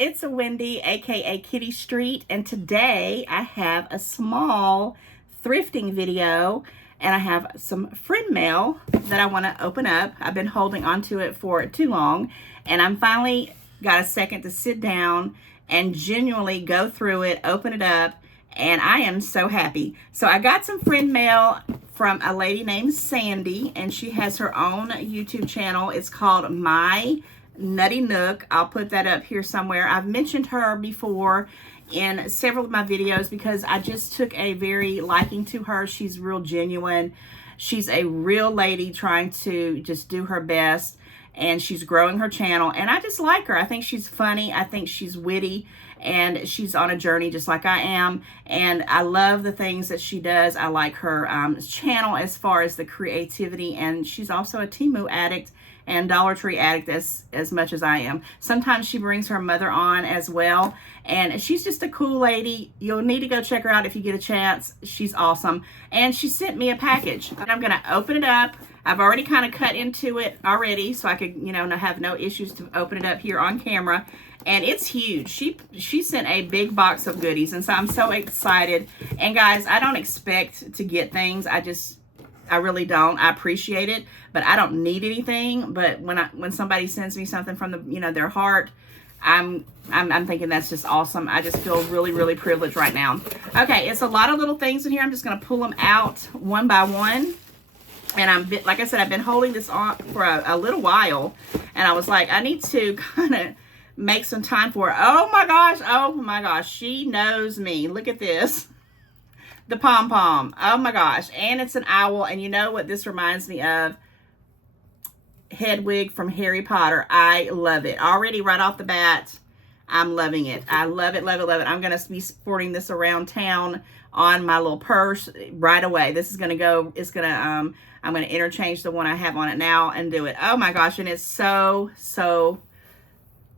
it's Wendy, aka Kitty Street, and today I have a small thrifting video, and I have some friend mail that I want to open up. I've been holding onto it for too long, and I'm finally got a second to sit down and genuinely go through it, open it up, and I am so happy. So I got some friend mail from a lady named Sandy, and she has her own YouTube channel. It's called My Nutty Nook. I'll put that up here somewhere. I've mentioned her before in several of my videos because I just took a very liking to her. She's real genuine. She's a real lady trying to just do her best, and she's growing her channel, and I just like her. I think she's funny. I think she's witty, and she's on a journey just like I am, and I love the things that she does. I like her channel as far as the creativity, and she's also a Temu addict and Dollar Tree addict as much as I am. Sometimes she brings her mother on as well, and she's just a cool lady. You'll need to go check her out if you get a chance. She's awesome, and she sent me a package. I'm gonna open it up. I've already kind of cut into it already, so I could, you know, have no issues to open it up here on camera. And it's huge. She sent a big box of goodies, and so I'm so excited. And guys, I don't expect to get things. I really don't. I appreciate it, but I don't need anything. But when somebody sends me something from the, you know, their heart, I'm thinking that's just awesome. I just feel really, really privileged right now. Okay, it's a lot of little things in here. I'm just gonna pull them out one by one. And like I said, I've been holding this on for a little while, and I was like, I need to kind of make some time for it. Oh my gosh, she knows me. Look at this. The pom-pom. Oh my gosh. And it's an owl, and you know what this reminds me of? Hedwig from Harry Potter. I love it. Already right off the bat, I'm loving it. I love it, love it, love it. I'm going to be sporting this around town on my little purse right away. This is going to go, it's going to, I'm going to interchange the one I have on it now and do it. Oh my gosh, and it's so, so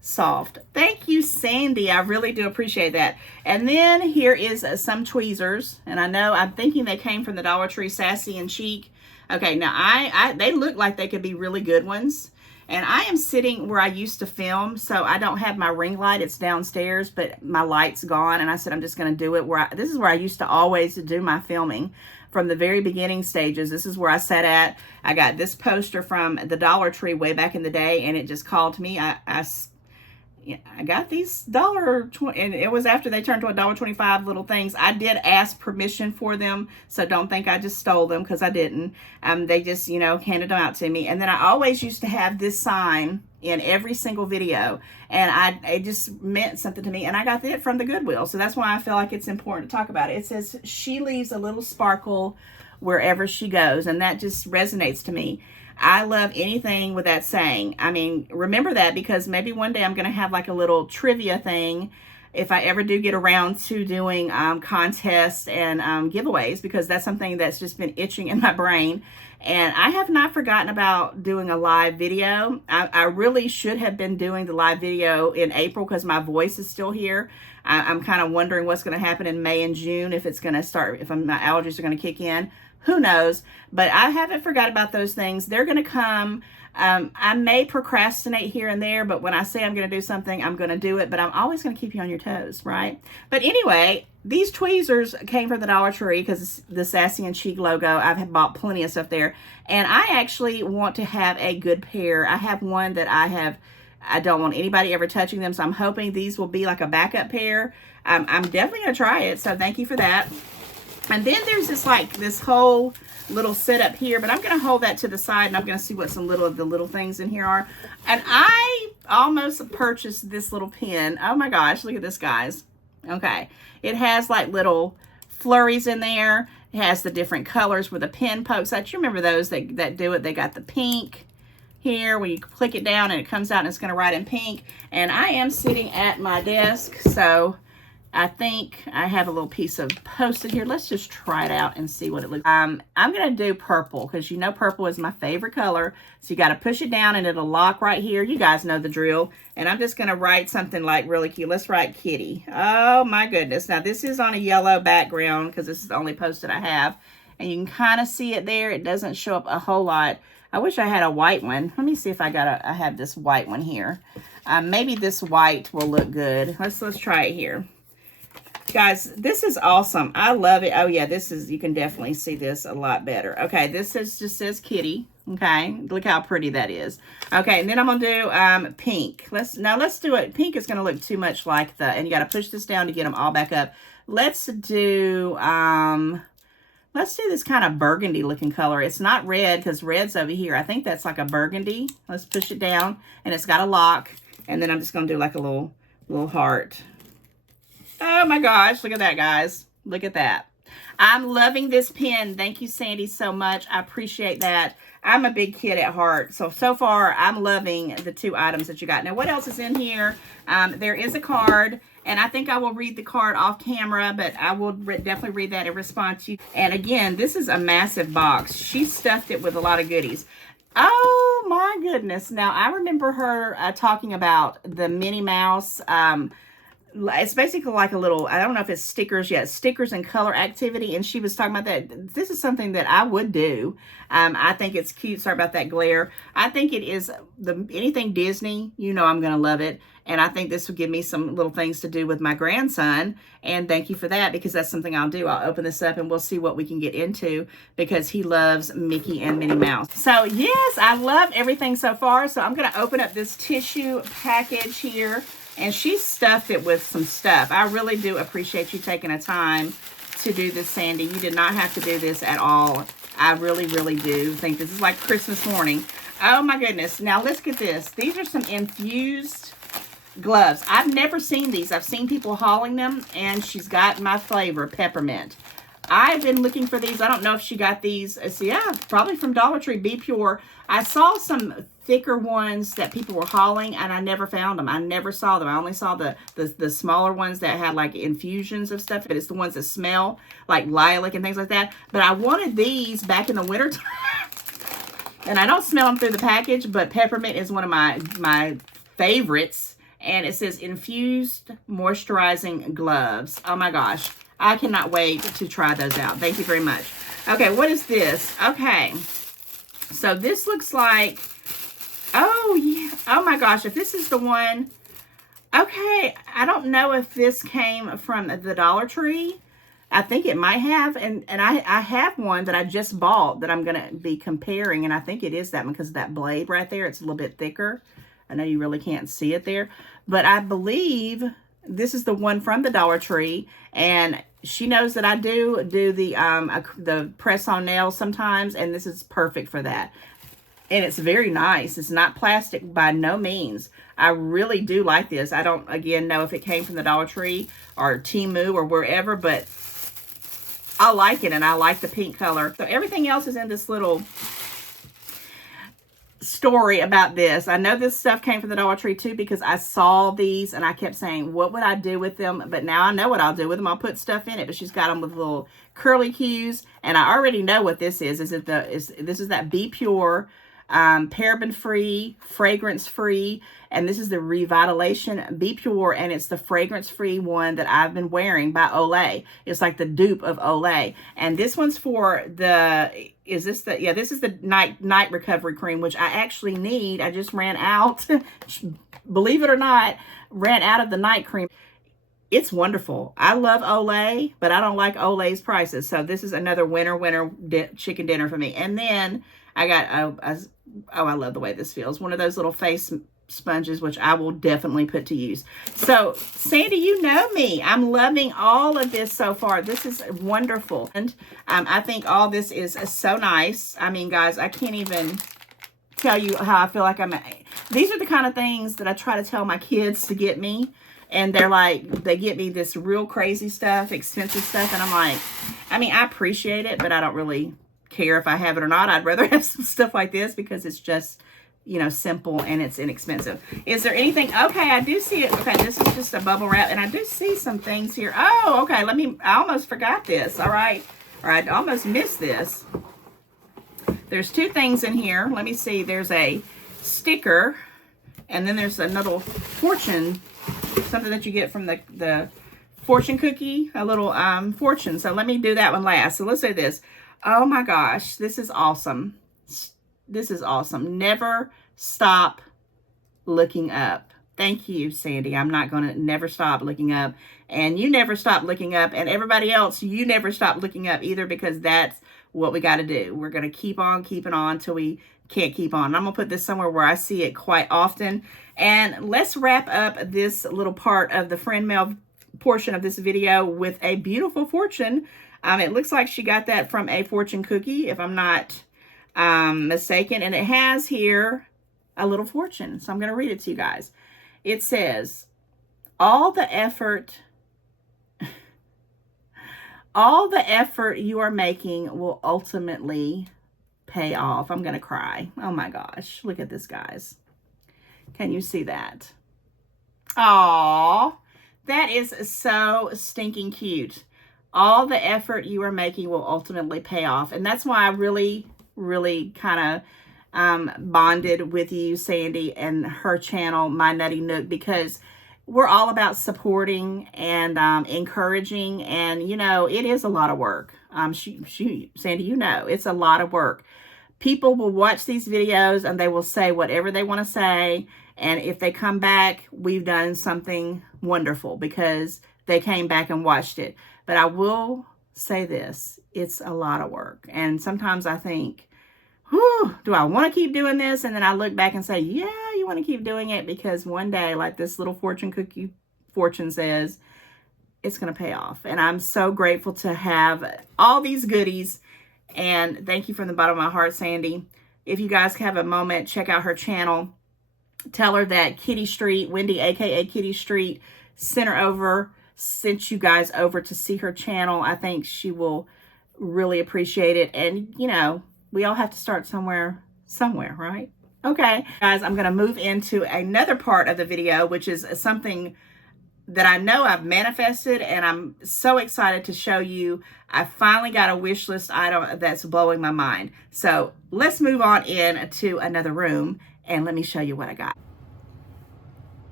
soft. Thank you, Sandy. I really do appreciate that. And then here is some tweezers, and I know, I'm thinking they came from the Dollar Tree, Sassy and Chic. Okay, now they look like they could be really good ones. And I am sitting where I used to film, so I don't have my ring light. It's downstairs, but my light's gone. And I said, I'm just going to do it this is where I used to always do my filming from the very beginning stages. This is where I sat at. I got this poster from the Dollar Tree way back in the day, and it just called to me. I got these $1.20, and it was after they turned to $1.25 little things. I did ask permission for them, so don't think I just stole them, because I didn't. They just, you know, handed them out to me. And then I always used to have this sign in every single video, and it just meant something to me, and I got it from the Goodwill. So that's why I feel like it's important to talk about it. It says, she leaves a little sparkle wherever she goes, and that just resonates to me. I love anything with that saying. I mean, remember that, because maybe one day I'm going to have like a little trivia thing if I ever do get around to doing contests and giveaways, because that's something that's just been itching in my brain. And I have not forgotten about doing a live video. I really should have been doing the live video in April, because my voice is still here. I'm kind of wondering what's going to happen in May and June, if it's going to start, if my allergies are going to kick in. Who knows? But I haven't forgot about those things. They're going to come. I may procrastinate here and there, but when I say I'm going to do something, I'm going to do it. But I'm always going to keep you on your toes, right? But anyway, these tweezers came from the Dollar Tree because it's the Sassy and Chic logo. I've bought plenty of stuff there. And I actually want to have a good pair. I have one that I don't want anybody ever touching them, so I'm hoping these will be like a backup pair. I'm definitely going to try it, so thank you for that. And then there's this whole little setup here, but I'm going to hold that to the side, and I'm going to see what some of the little things in here are. And I almost purchased this little pen. Oh my gosh, look at this, guys. Okay, it has like little flurries in there. It has the different colors where the pen pokes out. You remember those that do it? They got the pink here where you click it down and it comes out and it's going to write in pink. And I am sitting at my desk, so I think I have a little piece of Post-it here. Let's just try it out and see what it looks like. I'm going to do purple, because you know purple is my favorite color. So you got to push it down and it'll lock right here. You guys know the drill. And I'm just going to write something like really cute. Let's write Kitty. Oh my goodness. Now this is on a yellow background because this is the only Post-it I have. And you can kind of see it there. It doesn't show up a whole lot. I wish I had a white one. Let me see if I have this white one here. Maybe this white will look good. Let's try it here. Guys, this is awesome. I love it. Oh yeah, this is, you can definitely see this a lot better. Okay, this is just says kitty. Okay, look how pretty that is. Okay, and then I'm gonna do pink. Let's do it. Pink is gonna look too much like the, and you gotta push this down to get them all back up. Let's do this kind of burgundy looking color. It's not red because red's over here. I think that's like a burgundy. Let's push it down, and it's got a lock. And then I'm just gonna do like a little heart. Oh my gosh, look at that, guys. Look at that. I'm loving this pen. Thank you, Sandy, so much. I appreciate that. I'm a big kid at heart. So far, I'm loving the 2 items that you got. Now, what else is in here? There is a card, and I think I will read the card off camera, but I will definitely read that in response to you. And again, this is a massive box. She stuffed it with a lot of goodies. Oh, my goodness. Now, I remember her talking about the Minnie Mouse. It's basically like a little, I don't know if it's stickers yet, stickers and color activity. And she was talking about that. This is something that I would do. I think it's cute. Sorry about that glare. I think it is anything Disney, you know, I'm going to love it. And I think this will give me some little things to do with my grandson. And thank you for that, because that's something I'll do. I'll open this up and we'll see what we can get into, because he loves Mickey and Minnie Mouse. So yes, I love everything so far. So I'm going to open up this tissue package here. And she stuffed it with some stuff. I really do appreciate you taking a time to do this, Sandy. You did not have to do this at all. I really, really do think this is like Christmas morning. Oh my goodness. Now let's get this. These are some infused gloves. I've never seen these. I've seen people hauling them, and she's got my flavor, peppermint. I've been looking for these. I don't know if she got these. So yeah, probably from Dollar Tree. Be Pure. I saw some thicker ones that people were hauling, and I never found them. I never saw them. I only saw the smaller ones that had like infusions of stuff. But it's the ones that smell like lilac and things like that. But I wanted these back in the winter time. And I don't smell them through the package, but peppermint is one of my favorites. And it says infused moisturizing gloves. Oh my gosh. I cannot wait to try those out. Thank you very much. Okay, what is this? Okay. So this looks like, oh yeah, oh my gosh, if this is the one, okay, I don't know if this came from the Dollar Tree. I think it might have, and I have one that I just bought that I'm going to be comparing, and I think it is that one because of that blade right there. It's a little bit thicker. I know you really can't see it there, but I believe this is the one from the Dollar Tree, and she knows that I do the press-on nails sometimes, and this is perfect for that. And it's very nice. It's not plastic by no means. I really do like this. I don't, again, know if it came from the Dollar Tree or Temu or wherever, but I like it, and I like the pink color. So everything else is in this little story about this. I know this stuff came from the Dollar Tree too, because I saw these and I kept saying, what would I do with them? But now I know what I'll do with them. I'll put stuff in it. But she's got them with little curly cues, and I already know what this is. This is that Be Pure, paraben free, fragrance free, and this is the Revitalization Be Pure, and it's the fragrance free one that I've been wearing by Olay. It's like the dupe of Olay, and this one's for the, is this the, yeah, this is the night recovery cream, which I actually need. I just ran out, believe it or not, ran out of the night cream. It's wonderful. I love Olay, but I don't like Olay's prices. So this is another winter chicken dinner for me. And then I got, I love the way this feels. One of those little face sponges, which I will definitely put to use. So Sandy, you know me. I'm loving all of this so far. This is wonderful. And I think all this is so nice. I mean, guys, I can't even tell you how I feel like these are the kind of things that I try to tell my kids to get me. And they're like, they get me this real crazy stuff, expensive stuff. And I'm like, I mean, I appreciate it, but I don't really care if I have it or not. I'd rather have some stuff like this because it's just, you know, simple and it's inexpensive. Is there anything? Okay, I do see it. Okay, this is just a bubble wrap. And I do see some things here. Oh, okay. I almost forgot this. All right. All right. I almost missed this. There's two things in here. Let me see. There's a sticker. And then there's another fortune, something that you get from the fortune cookie, a little fortune. So let me do that one last. So let's do this. Oh my gosh, this is awesome. This is awesome. Never stop looking up. Thank you, Sandy. I'm not going to never stop looking up. And you never stop looking up. And everybody else, you never stop looking up either, because that's what we got to do. We're going to keep on keeping on till we can't keep on. I'm going to put this somewhere where I see it quite often. And let's wrap up this little part of the friend mail portion of this video with a beautiful fortune. It looks like she got that from a fortune cookie, if I'm not mistaken. And it has here a little fortune. So I'm going to read it to you guys. It says, all the effort you are making will ultimately pay off. I'm going to cry. Oh my gosh. Look at this, guys. Can you see that? Aww. That is so stinking cute. All the effort you are making will ultimately pay off. And that's why I really, really kind of bonded with you, Sandy, and her channel, My Nutty Nook, because we're all about supporting and encouraging. And, you know, it is a lot of work. Sandy, you know, it's a lot of work. People will watch these videos and they will say whatever they want to say. And if they come back, we've done something wonderful because they came back and watched it. But I will say this, it's a lot of work. And sometimes I think, whew, do I want to keep doing this? And then I look back and say, yeah, you want to keep doing it, because one day, like this little fortune cookie fortune says, it's going to pay off. And I'm so grateful to have all these goodies. And thank you from the bottom of my heart, Sandy. If you guys have a moment, check out her channel. Tell her that Kitty Street, Wendy, a.k.a. Kitty Street, sent you guys over to see her channel. I think she will really appreciate it. And, you know, we all have to start somewhere, right? Okay, guys, I'm going to move into another part of the video, which is something that I know I've manifested, and I'm so excited to show you. I finally got a wish list item that's blowing my mind. So let's move on in to another room, and let me show you what I got.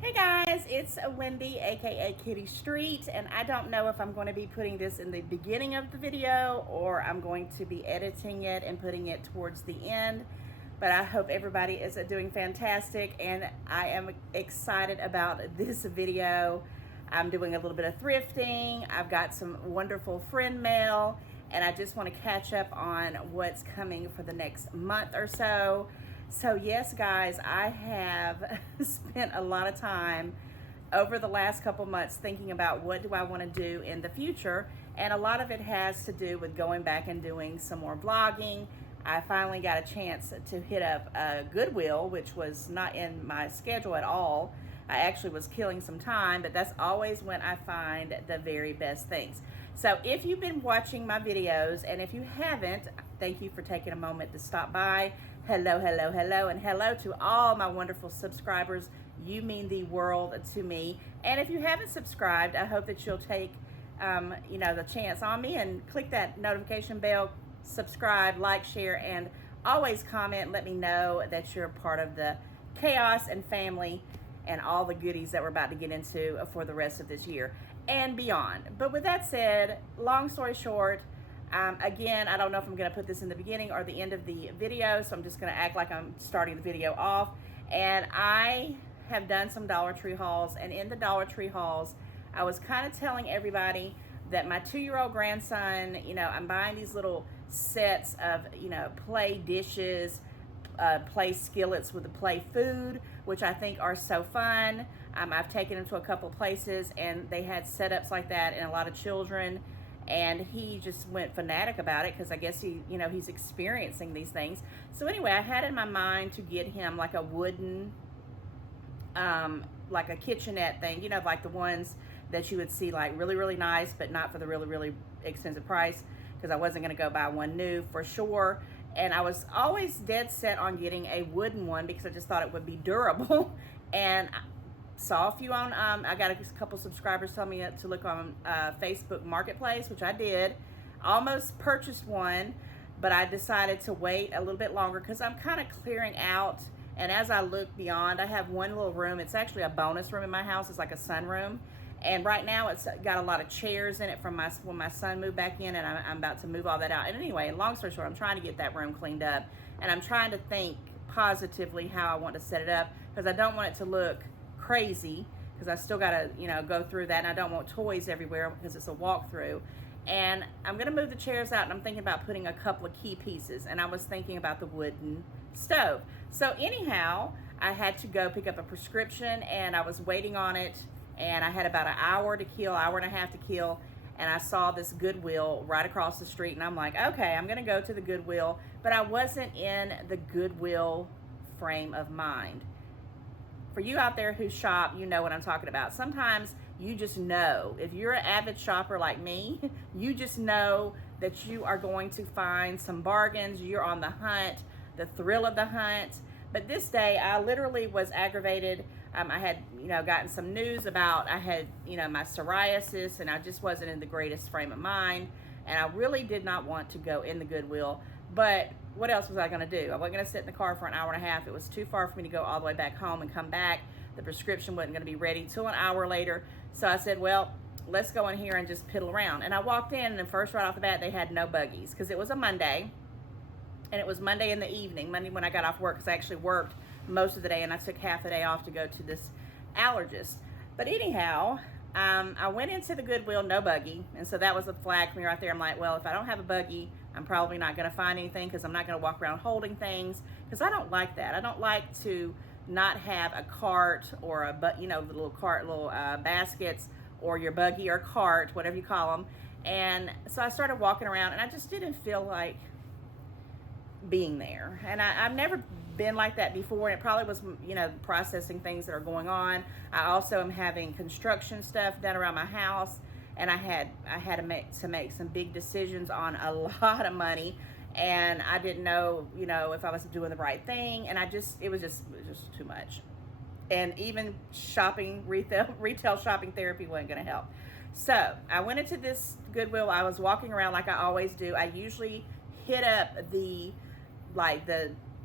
Hey guys, it's Wendy, a.k.a. Kitty Street, and I don't know if I'm going to be putting this in the beginning of the video or I'm going to be editing it and putting it towards the end, but I hope everybody is doing fantastic, and I am excited about this video. I'm doing a little bit of thrifting. I've got some wonderful friend mail, and I just want to catch up on what's coming for the next month or so. So yes, guys, I have spent a lot of time over the last couple months thinking about what do I want to do in the future, and a lot of it has to do with going back and doing some more vlogging. I finally got a chance to hit up Goodwill, which was not in my schedule at all. I actually was killing some time, but that's always when I find the very best things. So if you've been watching my videos, and if you haven't, thank you for taking a moment to stop by. Hello, hello, hello, and hello to all my wonderful subscribers. You mean the world to me. And if you haven't subscribed, I hope that you'll take you know, the chance on me and click that notification bell, subscribe, like, share, and always comment. Let me know that you're part of the chaos and family and all the goodies that we're about to get into for the rest of this year and beyond. But with that said, long story short, again, I don't know if I'm going to put this in the beginning or the end of the video, so I'm just going to act like I'm starting the video off. And I have done some Dollar Tree hauls, and in the Dollar Tree hauls, I was kind of telling everybody that my 2-year-old grandson, you know, I'm buying these little sets of, you know, play dishes, play skillets with the play food, which I think are so fun. I've taken him to a couple places, and they had setups like that and a lot of children. And he just went fanatic about it because I guess he, you know, he's experiencing these things. So anyway, I had in my mind to get him like a wooden, like a kitchenette thing, you know, like the ones that you would see like really, really nice, but not for the really, really expensive price, because I wasn't going to go buy one new for sure. And I was always dead set on getting a wooden one because I just thought it would be durable. And saw a few on, I got a couple subscribers telling me to look on Facebook Marketplace, which I did. Almost purchased one, but I decided to wait a little bit longer because I'm kind of clearing out. And as I look beyond, I have one little room. It's actually a bonus room in my house. It's like a sunroom. And right now it's got a lot of chairs in it from when my son moved back in, and I'm about to move all that out. And anyway, long story short, I'm trying to get that room cleaned up, and I'm trying to think positively how I want to set it up, because I don't want it to look crazy because I still got to, you know, go through that, and I don't want toys everywhere because it's a walkthrough. And I'm going to move the chairs out, and I'm thinking about putting a couple of key pieces, and I was thinking about the wooden stove. So anyhow, I had to go pick up a prescription, and I was waiting on it, and I had about an hour to kill, hour and a half to kill, and I saw this Goodwill right across the street, and I'm like, okay, I'm going to go to the Goodwill, but I wasn't in the Goodwill frame of mind. For you out there who shop, you know what I'm talking about. Sometimes you just know, if you're an avid shopper like me, you just know that you are going to find some bargains. You're on the hunt, the thrill of the hunt. But this day, I literally was aggravated. I had, you know, gotten some news about, I had, you know, my psoriasis, and I just wasn't in the greatest frame of mind. And I really did not want to go in the Goodwill. But what else was I going to do? I wasn't going to sit in the car for an hour and a half. It was too far for me to go all the way back home and come back. The prescription wasn't going to be ready till an hour later. So I said, well, let's go in here and just piddle around. And I walked in, and first right off the bat, they had no buggies because it was a Monday. And it was Monday in the evening, Monday when I got off work, because I actually worked most of the day, and I took half the day off to go to this allergist. But anyhow, I went into the Goodwill, no buggy, and so that was a flag for me right there. I'm like, well, if I don't have a buggy, I'm probably not going to find anything because I'm not going to walk around holding things, because I don't like that. I don't like to not have a cart or a, you know, the little cart, little baskets, or your buggy or cart, whatever you call them. And so I started walking around, and I just didn't feel like being there. And I've never been like that before, and it probably was, you know, processing things that are going on. I also am having construction stuff done around my house, and I had to make some big decisions on a lot of money, and I didn't know, you know, if I was doing the right thing, and it was just too much. And even shopping, retail shopping therapy wasn't going to help. So I went into this Goodwill. I was walking around like I always do. I usually hit up the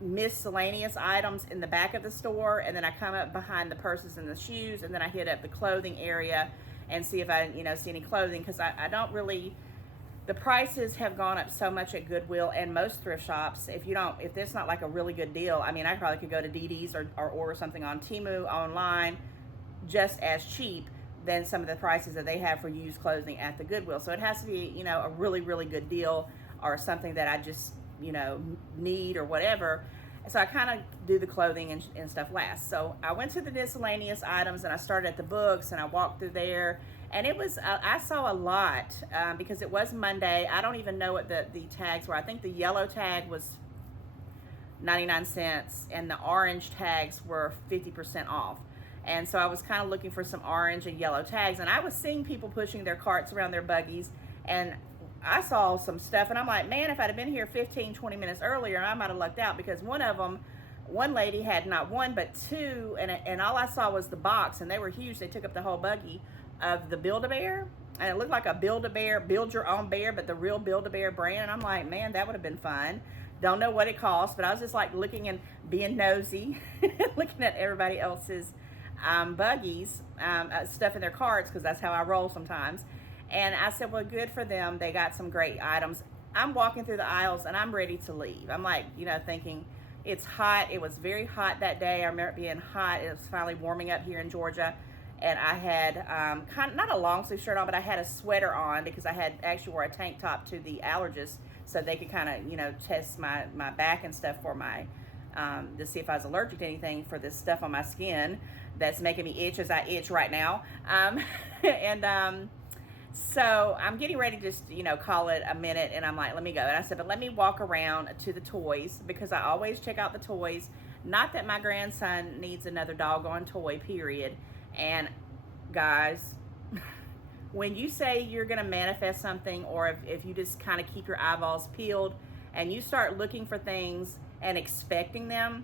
miscellaneous items in the back of the store, and then I come up behind the purses and the shoes, and then I hit up the clothing area and see if I, you know, see any clothing, because I don't really, the prices have gone up so much at Goodwill and most thrift shops. If it's not like a really good deal, I mean, I probably could go to DD's or order something on Temu online just as cheap than some of the prices that they have for used clothing at the Goodwill. So it has to be, you know, a really, really good deal, or something that I just, you know, need or whatever. So I kind of do the clothing and stuff last. So I went to the miscellaneous items, and I started at the books, and I walked through there, and it was, I saw a lot because it was Monday. I don't even know what the tags were. I think the yellow tag was 99 cents and the orange tags were 50% off. And so I was kind of looking for some orange and yellow tags, and I was seeing people pushing their carts around their buggies, and I saw some stuff, and I'm like, man, if I'd have been here 15, 20 minutes earlier, I might have lucked out, because one lady had not one, but two, and all I saw was the box, and they were huge. They took up the whole buggy of the Build-A-Bear, and it looked like a Build-A-Bear, build your own bear, but the real Build-A-Bear brand. And I'm like, man, that would have been fun. Don't know what it cost, but I was just like looking and being nosy, looking at everybody else's buggies, stuff in their carts, because that's how I roll sometimes. And I said, well, good for them. They got some great items. I'm walking through the aisles, and I'm ready to leave. I'm like, you know, thinking, it's hot. It was very hot that day. I remember it being hot. It was finally warming up here in Georgia. And I had kind of, not a long sleeve shirt on, but I had a sweater on, because I had actually wore a tank top to the allergist, so they could kind of, you know, test my back and stuff for my, to see if I was allergic to anything for this stuff on my skin that's making me itch as I itch right now. So I'm getting ready to just, you know, call it a minute, and I'm like, let me go. And I said, but let me walk around to the toys, because I always check out the toys. Not that my grandson needs another doggone toy, period. And guys, when you say you're going to manifest something, or if you just kind of keep your eyeballs peeled and you start looking for things and expecting them,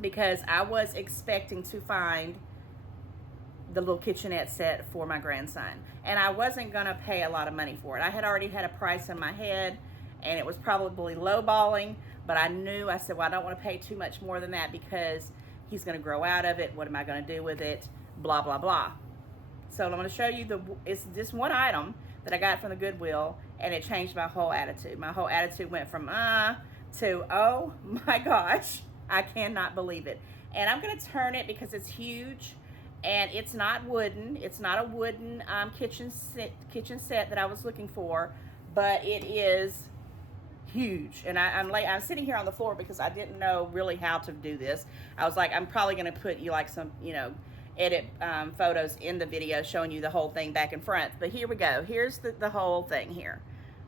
because I was expecting to find the little kitchenette set for my grandson, and I wasn't going to pay a lot of money for it. I had already had a price in my head, and it was probably lowballing, but I knew, I said, well, I don't want to pay too much more than that, because he's going to grow out of it. What am I going to do with it? Blah, blah, blah. So I'm going to show you it's this one item that I got from the Goodwill, and it changed my whole attitude. My whole attitude went from to, oh my gosh, I cannot believe it. And I'm going to turn it because it's huge, And it's not wooden. It's not a wooden kitchen set that I was looking for, but it is huge. And I'm sitting here on the floor because I didn't know really how to do this. I was like, I'm probably going to put you like some, you know, edit photos in the video showing you the whole thing back and front. But here we go. Here's the whole thing here.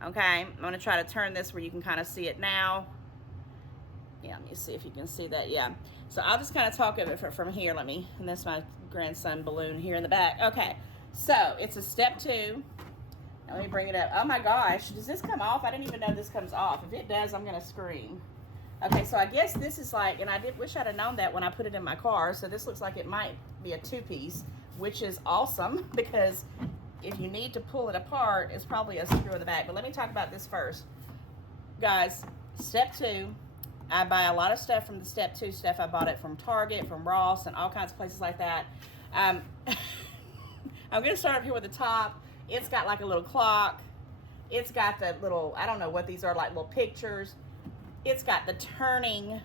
Okay, I'm going to try to turn this where you can kind of see it now. Yeah, let me see if you can see that. Yeah, so I'll just kind of talk of it from here. And that's my grandson balloon here in the back. Okay, so it's a step 2. Now let me bring it up. Oh my gosh, does this come off? I didn't even know this comes off. If it does, I'm gonna scream. Okay, so I guess this is like, and I wish I'd have known that when I put it in my car. So this looks like it might be a 2-piece, which is awesome, because if you need to pull it apart, it's probably a screw in the back. But let me talk about this first. Guys, step 2, I buy a lot of stuff from the step 2 stuff. I bought it from Target, from Ross, and all kinds of places like that. I'm gonna start up here with the top. It's got like a little clock. It's got the little, I don't know what these are, like little pictures. It's got the turning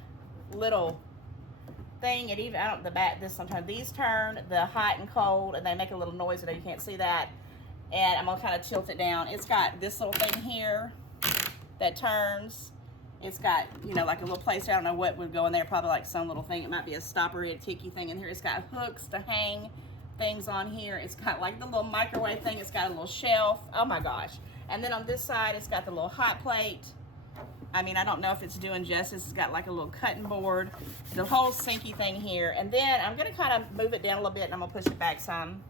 little thing. It even, I don't, the back, this sometimes, these turn, the hot and cold, and they make a little noise. I know you can't see that. And I'm gonna kind of tilt it down. It's got this little thing here that turns. It's got, you know, like a little place. I don't know what would go in there. Probably like some little thing. It might be a stopper, a tiki thing in here. It's got hooks to hang things on here. It's got like the little microwave thing. It's got a little shelf. Oh my gosh. And then on this side, it's got the little hot plate. I mean, I don't know if it's doing justice. It's got like a little cutting board, the whole sinky thing here. And then I'm gonna kind of move it down a little bit, and I'm gonna push it back some.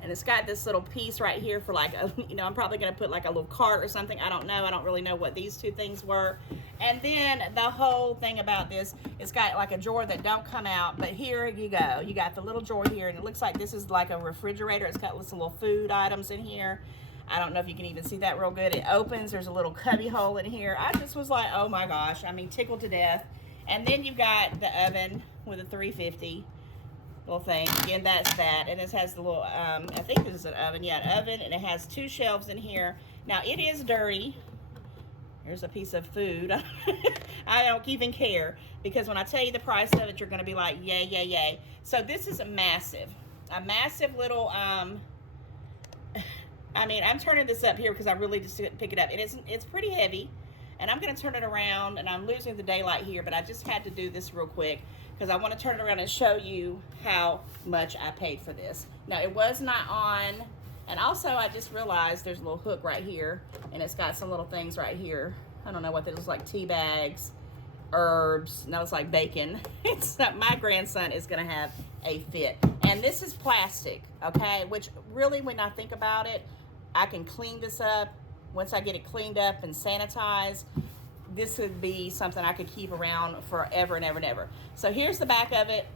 And it's got this little piece right here for like a, you know, I'm probably gonna put like a little cart or something. I don't know. I don't really know what these two things were. And then the whole thing about this, it's got like a drawer that don't come out, but here you go. You got the little drawer here, and it looks like this is like a refrigerator. It's got some little food items in here. I don't know if you can even see that real good. It opens, there's a little cubby hole in here. I just was like, oh my gosh, I mean, tickled to death. And then you've got the oven with a 350 little thing. Again, that's that. And this has the little, I think this is an oven. Yeah, an oven, and it has 2 shelves in here. Now, it is dirty. Here's a piece of food. I don't even care, because when I tell you the price of it, you're going to be like, yay, yay, yay. So this is a massive little, I mean, I'm turning this up here because I really just didn't pick it up. It's pretty heavy, and I'm going to turn it around, and I'm losing the daylight here, but I just had to do this real quick because I want to turn it around and show you how much I paid for this. Now, it was not on, and also I just realized there's a little hook right here, and it's got some little things right here. I don't know what that is, like tea bags, herbs. No, it's like bacon. It's my grandson is going to have a fit. And this is plastic, okay? Which really, when I think about it, I can clean this up. Once I get it cleaned up and sanitized, this would be something I could keep around forever and ever and ever. So here's the back of it.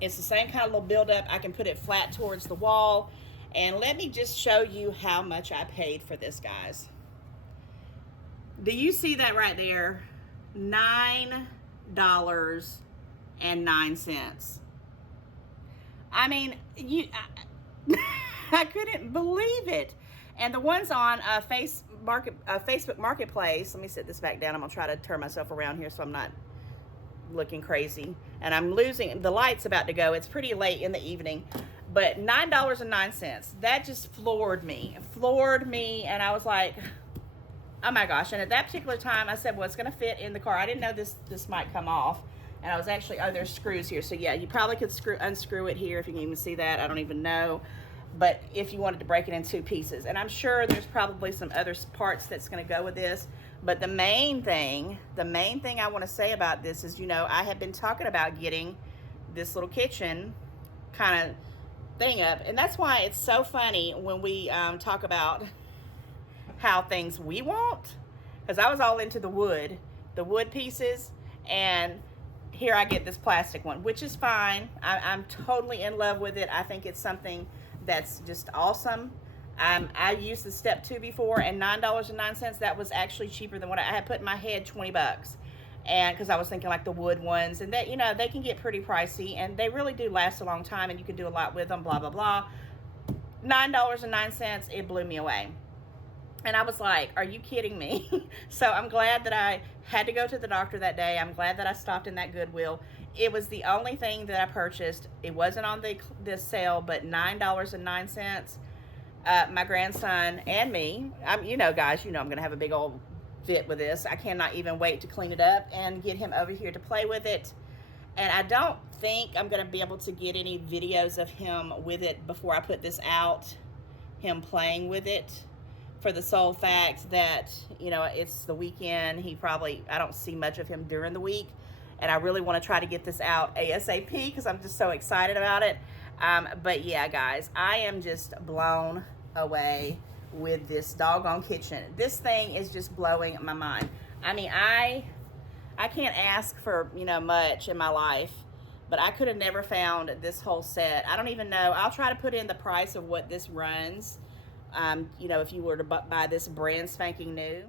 It's the same kind of little buildup. I can put it flat towards the wall. And let me just show you how much I paid for this, guys. Do you see that right there? $9.09. I mean, I couldn't believe it. And the ones on Facebook Marketplace, let me sit this back down. I'm gonna try to turn myself around here so I'm not looking crazy. And I'm losing, the light's about to go. It's pretty late in the evening, but $9.09. That just floored me. And I was like, oh my gosh. And at that particular time, I said, well, it's gonna fit in the car. I didn't know this might come off. And I was actually, oh, there's screws here. So yeah, you probably could unscrew it here if you can even see that. I don't even know. But if you wanted to break it in 2 pieces. And I'm sure there's probably some other parts that's going to go with this. But the main thing I want to say about this is, you know, I have been talking about getting this little kitchen kind of thing up. And that's why it's so funny when we talk about how things we want. Because I was all into the wood pieces. And here I get this plastic one, which is fine. I'm totally in love with it. I think it's something that's just awesome. I used the step 2 before, and $9.09, that was actually cheaper than what I had put in my head, $20. And because I was thinking like the wood ones, and that, you know, they can get pretty pricey, and they really do last a long time, and you can do a lot with them, blah, blah, blah. $9.09, it blew me away. And I was like, are you kidding me? So I'm glad that I Had to go to the doctor that day. I'm glad that I stopped in that Goodwill. It was the only thing that I purchased. It wasn't on this sale, but $9.09. My grandson and me, you know, guys, you know I'm going to have a big old fit with this. I cannot even wait to clean it up and get him over here to play with it. And I don't think I'm going to be able to get any videos of him with it before I put this out, him playing with it, for the sole fact that, you know, it's the weekend. I don't see much of him during the week. And I really want to try to get this out ASAP because I'm just so excited about it. But yeah, guys, I am just blown away with this doggone kitchen. This thing is just blowing my mind. I mean, I can't ask for, you know, much in my life, but I could have never found this whole set. I don't even know. I'll try to put in the price of what this runs. You know, if you were to buy this brand spanking new.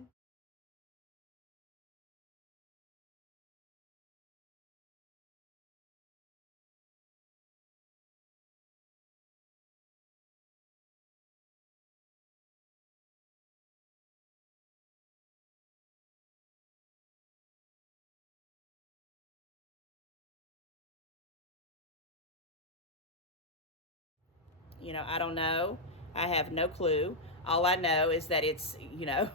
You know, I don't know. I have no clue. All I know is that it's, you know,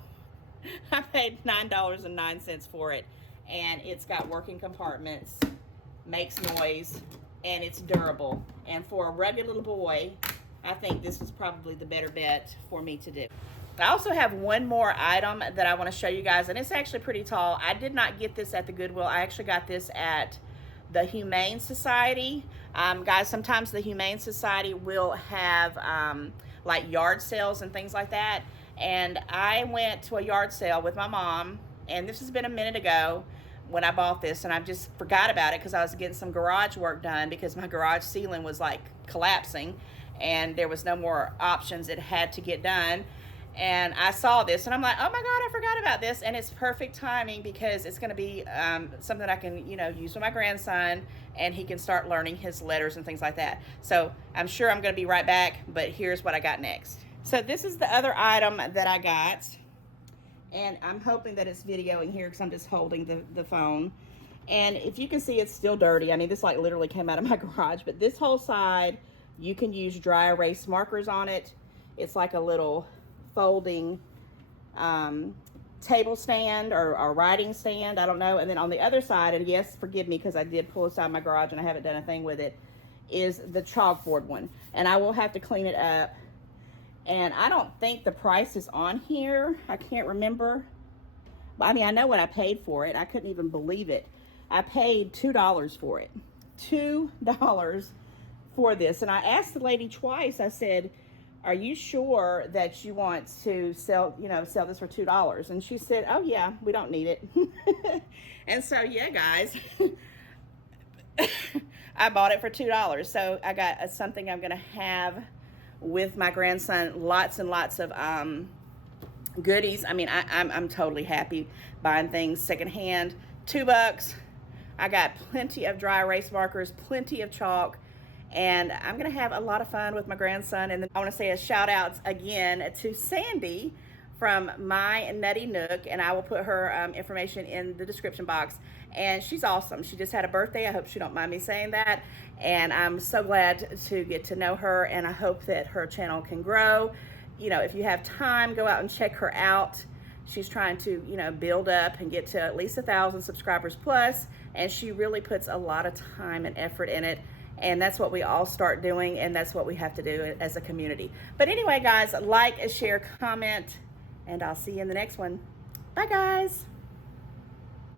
I paid $9.09 for it, and it's got working compartments, makes noise, and it's durable. And for a rugged little boy, I think this is probably the better bet for me to do. I also have one more item that I want to show you guys, and it's actually pretty tall. I did not get this at the Goodwill. I actually got this at the Humane Society. Guys, sometimes the Humane Society will have like yard sales and things like that. And I went to a yard sale with my mom, and this has been a minute ago when I bought this, and I just forgot about it because I was getting some garage work done because my garage ceiling was like collapsing and there was no more options. It had to get done. And I saw this and I'm like, oh my God, I forgot about this. And it's perfect timing because it's going to be something I can, you know, use with my grandson, and he can start learning his letters and things like that. So I'm sure I'm going to be right back, but here's what I got next. So this is the other item that I got, and I'm hoping that it's videoing here because I'm just holding the phone. And if you can see, it's still dirty. I mean, this like literally came out of my garage, but this whole side, you can use dry erase markers on it. It's like a little folding table stand or writing stand, I don't know. And then on the other side, and yes, forgive me because I did pull this out of my garage and I haven't done a thing with it, is the chalkboard one. And I will have to clean it up. And I don't think the price is on here. I can't remember. But I mean, I know what I paid for it. I couldn't even believe it. I paid $2 for it. $2 for this. And I asked the lady twice, I said, are you sure that you want to sell this for $2? And she said, oh yeah, we don't need it. And so, yeah, guys, I bought it for $2. So I got something I'm going to have with my grandson. Lots and lots of goodies. I mean, I'm totally happy buying things secondhand. $2. I got plenty of dry erase markers, plenty of chalk, and I'm gonna have a lot of fun with my grandson. And then I want to say a shout out again to Sandy from My Nutty Nook, and I will put her information in the description box. And she's awesome. She just had a birthday. I hope she don't mind me saying that. And I'm so glad to get to know her, and I hope that her channel can grow. You know, if you have time, go out and check her out. She's trying to, you know, build up and get to at least 1,000 subscribers plus, and she really puts a lot of time and effort in it. And that's what we all start doing, and that's what we have to do as a community. But anyway, guys, like, share, comment, and I'll see you in the next one. Bye, guys.